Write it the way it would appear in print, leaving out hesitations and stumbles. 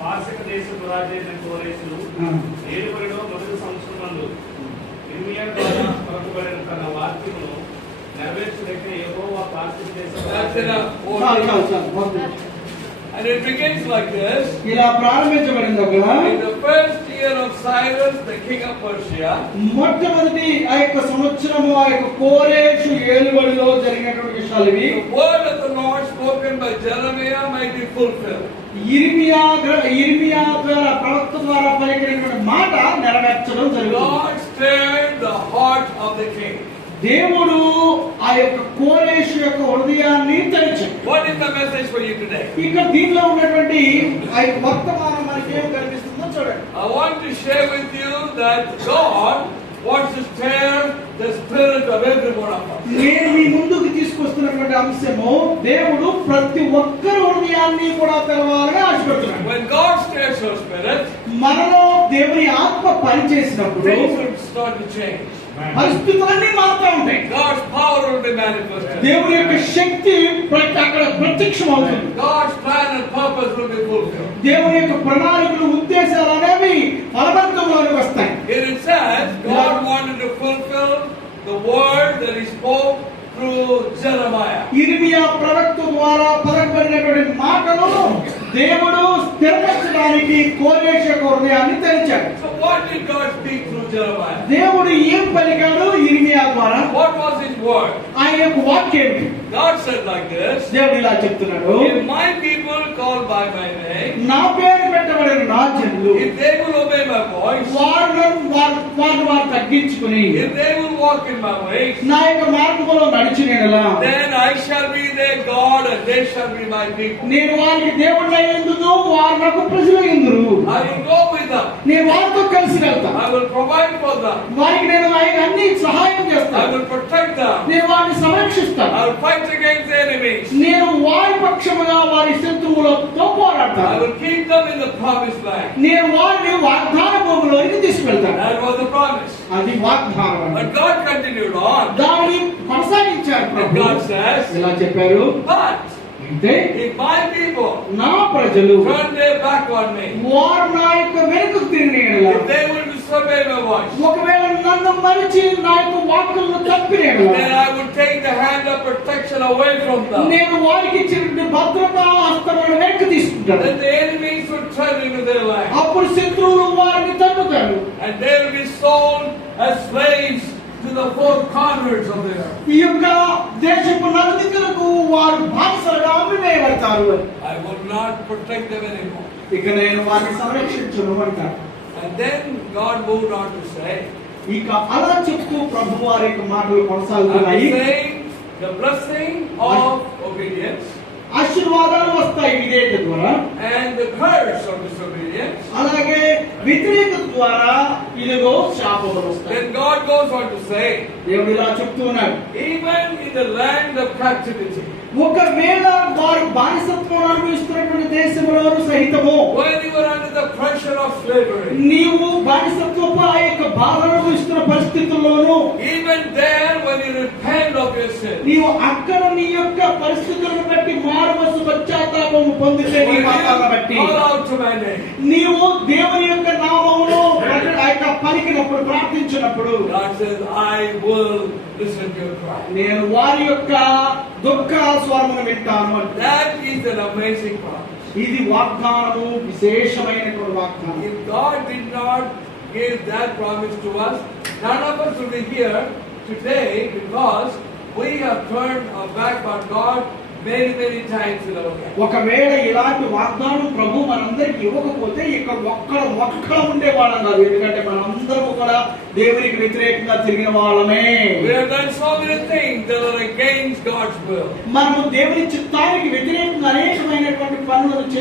పారసిక దేశపు రాజైన కోరేషులు ఏలుబడిలో మొదటి సంవత్సరమందు ఇర్మియా ద్వారా పలుకబడిన తన వాక్యమును నెరవేర్చలేక యెహోవా పారసిక దేశపు And it begins like this. ఇలా ప్రారంభించబడింది In the first year of Cyrus, the king of Persia, మొట్టమొదటి ఆ యొక్క సంవత్సరము ఆ యొక్క కోరేషు ఏలుబడిలో జరిగినటువంటి విషయాలు ఇవి. the word of the Lord spoken by Jeremiah might be fulfilled. ఇర్మియా ద్వారా ప్రవక్త ద్వారా పలికినటువంటి మాట నెరవేర్చడం జరుగుతుంది. God stirred the heart of the king. దేవుడు ఆ యొక్క కోరేషు యొక్క హృదయాన్ని తెరిచాడు. What is the message for you today? ఇక్కడ దీనిలో ఉన్నటువంటి ఆ యొక్క వర్తమానం మనకి ఏం కనిపిస్తుందో చూడండి. I want to share with you that God wants to stir the spirit of every one of us. నేను మీ ముందుకు తీసుకొస్తున్నటువంటి అంశము దేవుడు ప్రతి ఒక్కరి హృదయాన్ని కూడా తెరవాలని ఆశపడుతున్నాడు. When God stirs your spirit, మనలో దేవుని ఆత్మ పనిచేసినప్పుడు things will start to change. పరిస్థితులన్నీ మారుతూ ఉంటాయి. God's power will be manifested. దేవుని యొక్క శక్తి అక్కడ ప్రత్యక్షం అవుతుంది. God's plan and purpose will be fulfilled. దేవుని యొక్క ప్రణాళికలు ఉద్దేశాలు అనేవి ఫలవంతంలోకి వస్తాయి. Here it says God wanted to fulfill the word that He spoke through Jeremiah. ఇర్మియా ప్రవక్త ద్వారా పలకబడినటువంటి మాటలు దేవుడు స్థిరపరచడానికి కోరేషు యొక్క హృదయాన్ని తెరిచాడు. So what did God speak through Jeremiah? దేవుడు ఏం పలికాడు ఇర్మియా ద్వారా? What was His word? ఆయన యొక్క వాక్యం God said like this. దేవుడు ఇలా చెప్తున్నాడు, If my people called by my name, నా పేరు పెట్టబడిన నా జనులు if they will obey my voice, వారు తగ్గించుకుని if they will walk in my ways, నా యొక్క మార్గములో నడిచిన యెడల then I shall be their God and they shall be my people. నేను వారికి దేవుడయ్యేందుకు వారు నాకు ప్రజలయ్యుందురు. I will go with them. నేను వారితో కలిసి వెళ్తాను. I will provide for them. వారికి నేను అన్ని సహాయం I చేస్తాను. will protect them. నేను వారిని సంరక్షిస్తాను. I will fight against the enemies. నేను వారి పక్షముగా వారి శత్రువులతో I పోరాడతాను. will keep them in the promised land. నేను వారిని వాగ్దాన భూమిలోనికి తీసుకెళ్తాను. That was the promise. అది వాగ్దానం. But God continued on. దానిని కొనసాగించారు And ప్రభు. God says, ఇలా చెప్పారు, but అంటే if my people నా ప్రజలు turn their back on me, వారు నా యొక్క వెనుకకు తిరిగిన యెడల, if they will disobey my voice, ఒకవేళ నన్ను మరిచి నా యొక్క వాక్కులను తప్పిన యెడల, then I will take the hand of protection away from them. నేను వారికి ఇచ్చిన భద్రతా హస్తములను వెనక్కి తీసుకుంటాను. Then the enemies will turn into their land. అప్పుడు శత్రువులు వారిని తప్పుతారు. And they will be sold as slaves to the four corners of the earth. ఈ యొక్క దేశపు నలుదిక్కులకు వారు బానిసలుగా అమ్మివేయబడతారు. I will not protect them anymore. ఇక నేను వారిని సంరక్షించను అంటారు. And then God moved on to say, ఇక అలా చెప్తూ ప్రభు వారి యొక్క మాటలు I'm కొనసాగుతున్నాయి. saying the blessing of obedience ఆశీర్వాదాలు వస్తాయి విధేయత ద్వారా, and the curse of disobedience. అలాగే వ్యతిరేకత ద్వారా ఇదిగో శాపములు వస్తాయి. Then God goes on to say, దేవుడు ఇలా చెప్తూ ఉన్నాడు, even in the land of captivity, ఒకవేళ వారు బానిసత్వం అనుభవిస్తున్నటువంటి దేశంలోను సహితము, when you were under the pressure of slavery, నీవు బానిసత్వపు ఆ యొక్క బాధ అనుభవిస్తున్న పరిస్థితుల్లోనూ, even there when you repent of your sin, నీవు అక్కడ నీ యొక్క పరిస్థితులను బట్టి మారుమనసు పశ్చాత్తాపము పొందితే నీ పాపాలను బట్టి call out to my name. నీవు దేవుని యొక్క నామమును ఆ యొక్క పలికినప్పుడు ప్రార్థించినప్పుడు, God says, I will listen to your cry. నేను వారి యొక్క దుఃఖ స్వరమును వింటాను. That is an amazing promise. ఇది వాగ్దానము, విశేషమైనటువంటి వాగ్దానం. If God did not give that promise to us, none of us will be here today because we have turned our back on God many times in our life. ఒకవేళ ఇలాంటి వాగ్దానం ప్రభు మనందరికి ఇవ్వకపోతే ఇక్కడ ఒక్కడ ఉండేవాళ్ళం కాదు. ఎందుకంటే మనందరము కూడా దేవునికి వ్యతిరేకంగా తిరిగిన వాళ్ళమే. We have done so many things that are against God's will. మనము దేవుని చిత్తానికి వ్యతిరేకంగా అనేకమైనటువంటి పనులను